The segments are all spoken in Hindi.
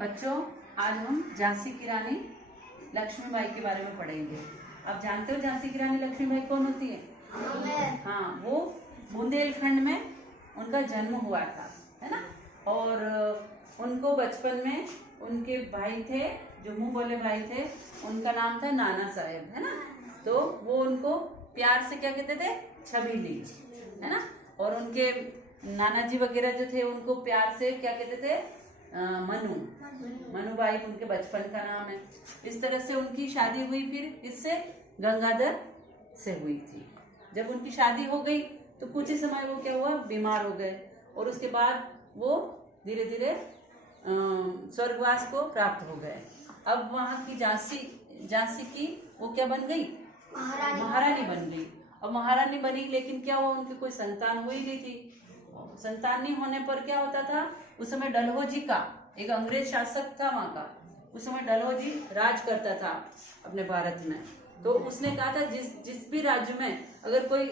बच्चों, आज हम झांसी की रानी लक्ष्मीबाई के बारे में पढ़ेंगे। आप जानते हो झांसी की रानी लक्ष्मीबाई कौन होती है? हाँ, वो बुंदेलखंड में उनका जन्म हुआ था, है ना। और उनको बचपन में उनके भाई थे, जो मुंह बोले भाई थे, उनका नाम था नाना साहेब, है ना। तो वो उनको प्यार से क्या कहते थे? छबीली, है ना। और उनके नाना जी वगैरह जो थे उनको प्यार से क्या कहते थे? मनुबाई उनके बचपन का नाम है। इस तरह से उनकी शादी हुई, फिर इससे गंगाधर से हुई थी। जब उनकी शादी हो गई तो कुछ ही समय वो क्या हुआ? बीमार हो गए, और उसके बाद वो धीरे धीरे स्वर्गवास को प्राप्त हो गए। अब वहाँ की झांसी की वो क्या बन गई? महारानी बन गई। अब महारानी बनी, लेकिन क्या हुआ? उनकी कोई संतान हुई नहीं थी। संतान नहीं होने पर क्या होता था? उस समय डलहौजी का एक अंग्रेज शासक था वहाँ का। उस समय डलहौजी राज करता था अपने भारत में। तो उसने कहा था जिस भी राज्य में अगर कोई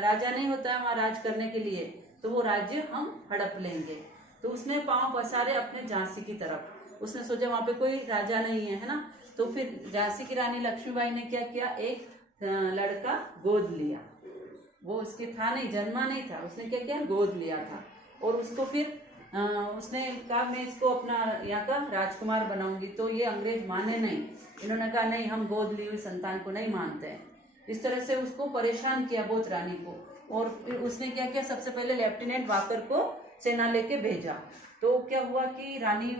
राजा नहीं होता है वहाँ राज करने के लिए, तो वो राज्य हम हड़प लेंगे। तो उसने पांव पसारे अपने झांसी की तरफ। उसने सोचा वहाँ पे कोई राजा नहीं है ना। तो फिर झांसी की रानी लक्ष्मीबाई ने क्या किया? एक लड़का गोद लिया। वो उसके था नहीं, जन्मा नहीं था, उसने क्या किया? गोद लिया था। और उसको फिर उसने कहा मैं इसको अपना यहाँ का राजकुमार बनाऊंगी। तो ये अंग्रेज माने नहीं। इन्होंने कहा नहीं, हम गोद ली हुई संतान को नहीं मानते हैं। इस तरह से उसको परेशान किया बहुत, रानी को। और फिर उसने क्या किया? सबसे पहले लेफ्टिनेंट वाकर को सेना लेके भेजा। तो क्या हुआ कि रानी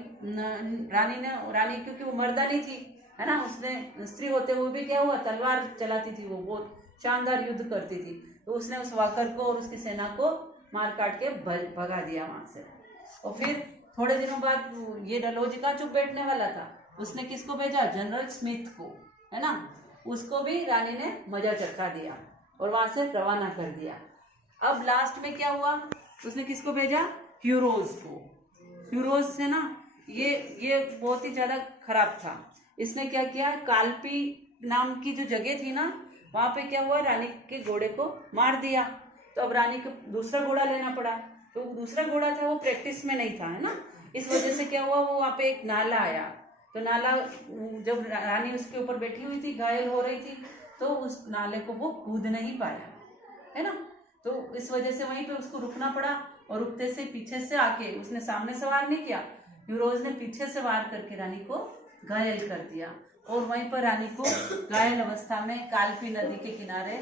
क्योंकि वो मर्दानी थी, है ना, उसने स्त्री होते हुए भी क्या हुआ? तलवार चलाती थी, वो बहुत शानदार युद्ध करती थी। तो उसने उस वाकर को और उसकी सेना को मार काट के भगा दिया वहां से। और फिर थोड़े दिनों बाद ये डलहौजी का चुप बैठने वाला था, उसने किसको भेजा? जनरल स्मिथ को, है ना। उसको भी रानी ने मजा चखा दिया और वहां से रवाना कर दिया। अब लास्ट में क्या हुआ? उसने किसको भेजा? ह्यूरोज को। ह्यूरोज से ना ये बहुत ही ज्यादा खराब था। इसने क्या किया? कालपी नाम की जो जगह थी ना, वहां पे क्या हुआ? रानी के घोड़े को मार दिया। तो अब रानी को दूसरा घोड़ा लेना पड़ा। तो दूसरा घोड़ा था वो प्रैक्टिस में नहीं था, है ना। इस वजह से क्या हुआ? वो वहां पे एक नाला आया। तो नाला, जब रानी उसके ऊपर बैठी हुई थी, घायल हो रही थी, तो उस नाले को वो कूद नहीं पाया, है ना। तो इस वजह से वहीं पे उसको रुकना पड़ा। और रुकते से पीछे से आके उसने सामने से वार नहीं किया, ह्यूरोज ने पीछे से वार करके रानी को घायल कर दिया। और वहीं पर रानी को घायल अवस्था में कालपी नदी के किनारे,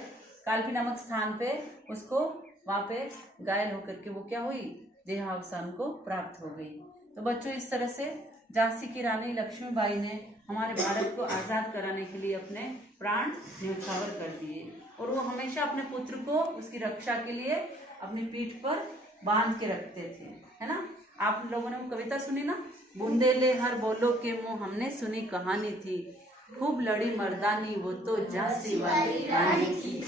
कालपी नामक स्थान पे उसको वहां पे घायल होकर के वो क्या हुई? देहावसान को प्राप्त हो गई। तो बच्चों, इस तरह से झांसी की रानी लक्ष्मीबाई ने हमारे भारत को आजाद कराने के लिए अपने प्राण न्यौछावर कर दिए। और वो हमेशा अपने पुत्र को उसकी रक्षा के लिए अपनी पीठ पर बांध के रखते थे, है ना। आप लोगों ने वो कविता सुनी ना? बुंदेले हर बोलो के मुंह हमने सुनी कहानी थी, खूब लड़ी मर्दानी वो तो झांसी वाली रानी की।